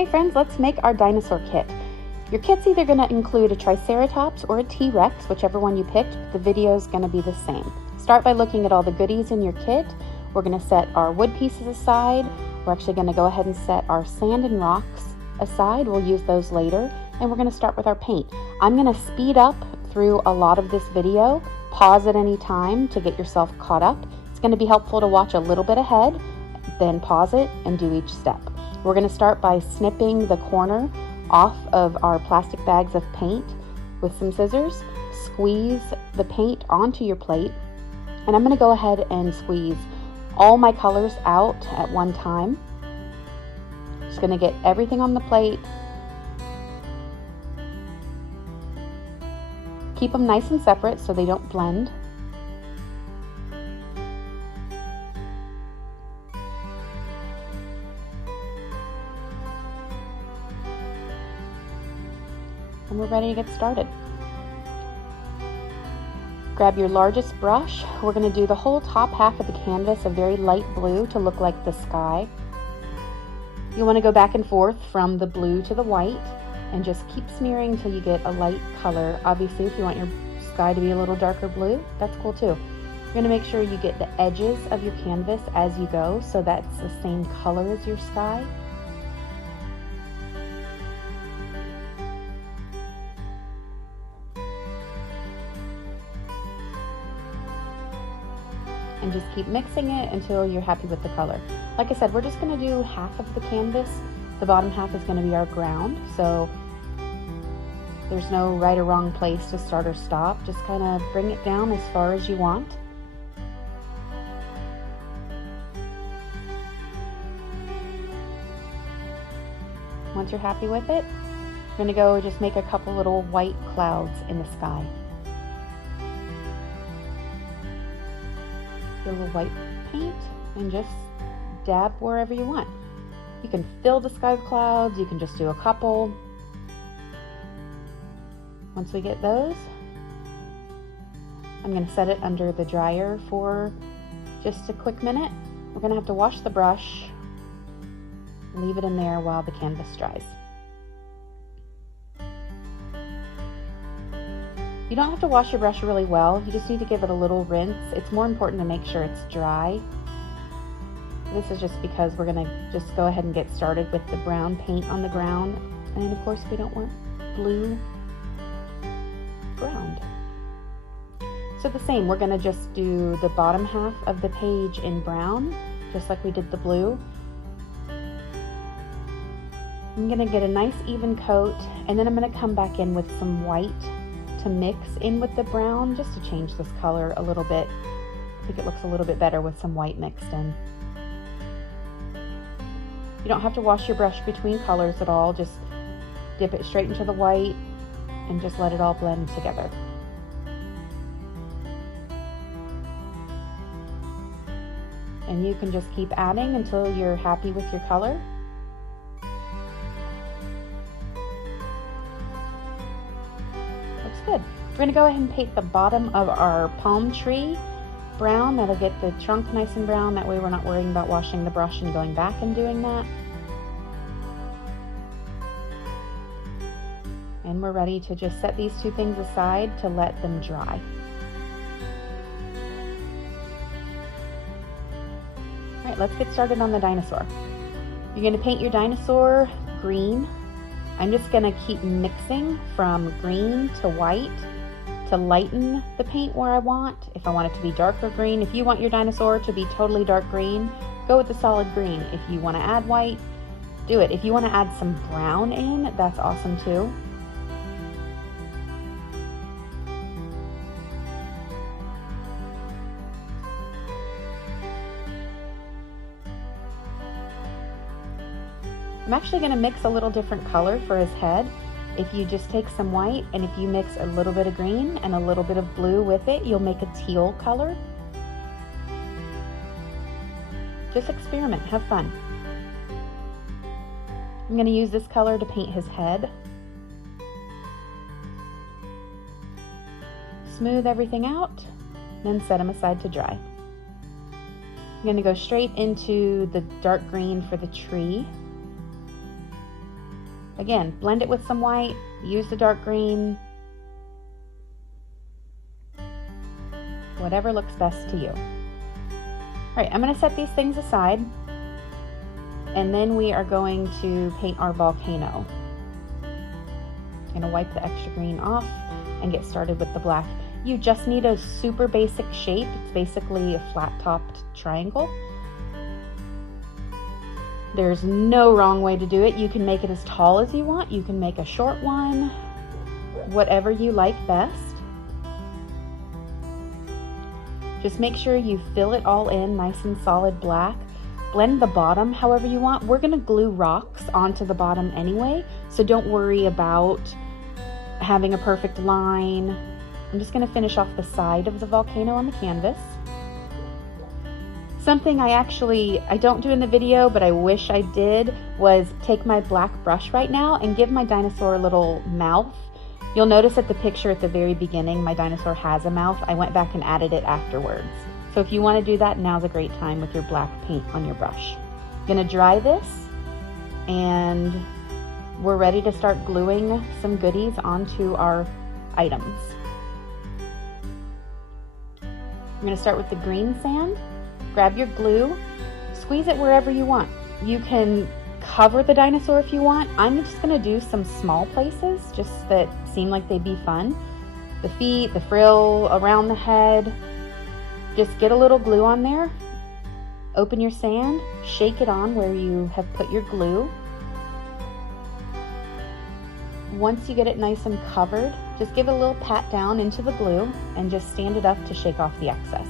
Hey friends, let's make our dinosaur kit. Your kit's either going to include a Triceratops or a T-Rex, whichever one you picked, but the video is going to be the same. Start by looking at all the goodies in your kit. We're going to set our wood pieces aside. We're actually going to go ahead and set our sand and rocks aside. We'll use those later. And we're going to start with our paint. I'm going to speed up through a lot of this video. Pause at any time to get yourself caught up. It's going to be helpful to watch a little bit ahead, then pause it and do each step. We're going to start by snipping the corner off of our plastic bags of paint with some scissors. Squeeze the paint onto your plate, and I'm going to go ahead and squeeze all my colors out at one time. Just going to get everything on the plate. Keep them nice and separate so they don't blend. And we're ready to get started. Grab your largest brush. We're going to do the whole top half of the canvas a very light blue to look like the sky. You want to go back and forth from the blue to the white and just keep smearing until you get a light color. Obviously, if you want your sky to be a little darker blue, that's cool too. You're going to make sure you get the edges of your canvas as you go so that's the same color as your sky. And just keep mixing it until you're happy with the color. Like I said, we're just going to do half of the canvas. The bottom half is going to be our ground, so there's no right or wrong place to start or stop. Just kind of bring it down as far as you want. Once you're happy with it, you're going to go just make a couple little white clouds in the sky. Get a little white paint and just dab wherever you want. You can fill the sky with clouds, you can just do a couple. Once we get those, I'm going to set it under the dryer for just a quick minute. We're going to have to wash the brush, leave it in there while the canvas dries. You don't have to wash your brush really well, you just need to give it a little rinse. It's more important to make sure it's dry. This is just because we're going to just go ahead and get started with the brown paint on the ground. And of course we don't want blue ground. So the same, we're going to just do the bottom half of the page in brown, just like we did the blue. I'm going to get a nice even coat, and then I'm going to come back in with some white to mix in with the brown just to change this color a little bit. I think it looks a little bit better with some white mixed in. You don't have to wash your brush between colors at all, just dip it straight into the white and just let it all blend together. And you can just keep adding until you're happy with your color. Good. We're going to go ahead and paint the bottom of our palm tree brown. That'll get the trunk nice and brown. That way we're not worrying about washing the brush and going back and doing that. And we're ready to just set these two things aside to let them dry. Alright, let's get started on the dinosaur. You're going to paint your dinosaur green. I'm just going to keep mixing from green to white to lighten the paint where I want. If I want it to be darker green, if you want your dinosaur to be totally dark green, go with the solid green. If you want to add white, do it. If you want to add some brown in, that's awesome too. I'm actually going to mix a little different color for his head. If you just take some white and if you mix a little bit of green and a little bit of blue with it, you'll make a teal color. Just experiment, have fun. I'm going to use this color to paint his head. Smooth everything out, then set them aside to dry. I'm going to go straight into the dark green for the tree. Again, blend it with some white, use the dark green, whatever looks best to you. All right, I'm gonna set these things aside, and then we are going to paint our volcano. I'm gonna wipe the extra green off and get started with the black. You just need a super basic shape. It's basically a flat-topped triangle. There's no wrong way to do it. You can make it as tall as you want. You can make a short one, whatever you like best. Just make sure you fill it all in nice and solid black. Blend the bottom however you want. We're gonna glue rocks onto the bottom anyway, so don't worry about having a perfect line. I'm just gonna finish off the side of the volcano on the canvas. Something I don't do in the video, but I wish I did, was take my black brush right now and give my dinosaur a little mouth. You'll notice at the picture at the very beginning, my dinosaur has a mouth. I went back and added it afterwards. So if you want to do that, now's a great time with your black paint on your brush. I'm gonna dry this, and we're ready to start gluing some goodies onto our items. I'm gonna start with the green sand. Grab your glue, squeeze it wherever you want. You can cover the dinosaur if you want. I'm just gonna do some small places, just that seem like they'd be fun. The feet, the frill, around the head. Just get a little glue on there. Open your sand, shake it on where you have put your glue. Once you get it nice and covered, just give it a little pat down into the glue and just stand it up to shake off the excess.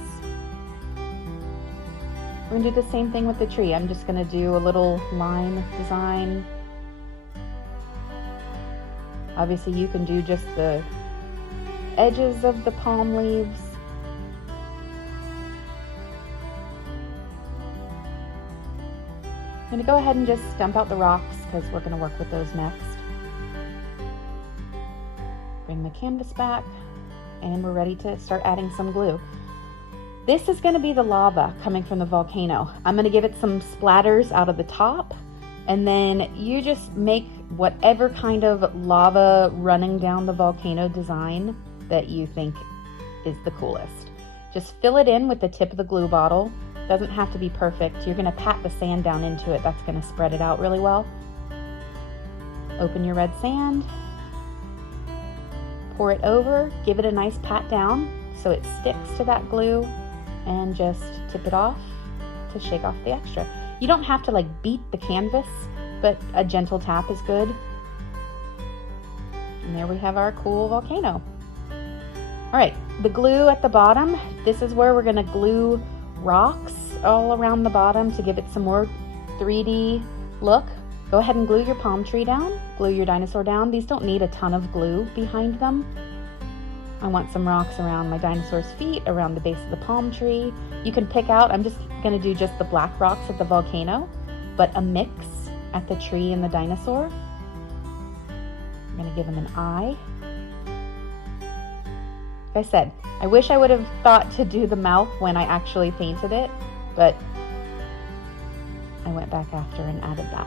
We're gonna do the same thing with the tree. I'm just gonna do a little line design. Obviously you can do just the edges of the palm leaves. I'm gonna go ahead and just dump out the rocks because we're gonna work with those next. Bring the canvas back, and we're ready to start adding some glue. This is going to be the lava coming from the volcano. I'm going to give it some splatters out of the top, and then you just make whatever kind of lava running down the volcano design that you think is the coolest. Just fill it in with the tip of the glue bottle. Doesn't have to be perfect. You're going to pat the sand down into it. That's going to spread it out really well. Open your red sand. Pour it over. Give it a nice pat down so it sticks to that glue. And just tip it off to shake off the extra. You don't have to like beat the canvas, but a gentle tap is good. And there we have our cool volcano. All right, the glue at the bottom, this is where we're gonna glue rocks all around the bottom to give it some more 3D look. Go ahead and glue your palm tree down, glue your dinosaur down. These don't need a ton of glue behind them. I want some rocks around my dinosaur's feet, around the base of the palm tree. You can pick out, I'm just gonna do just the black rocks at the volcano, but a mix at the tree and the dinosaur. I'm gonna give him an eye. Like I said, I wish I would have thought to do the mouth when I actually painted it, but I went back after and added that.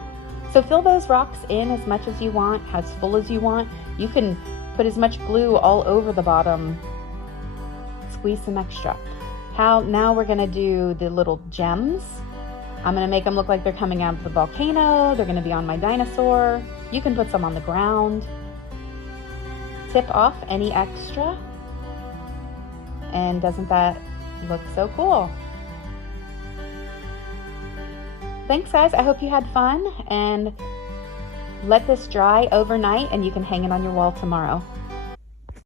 So fill those rocks in as much as you want, as full as you want. You can put as much glue all over the bottom. Squeeze some extra. Now we're gonna do the little gems. I'm gonna make them look like they're coming out of the volcano. They're gonna be on my dinosaur. You can put some on the ground. Tip off any extra. And doesn't that look so cool? Thanks guys, I hope you had fun, and let this dry overnight and you can hang it on your wall tomorrow.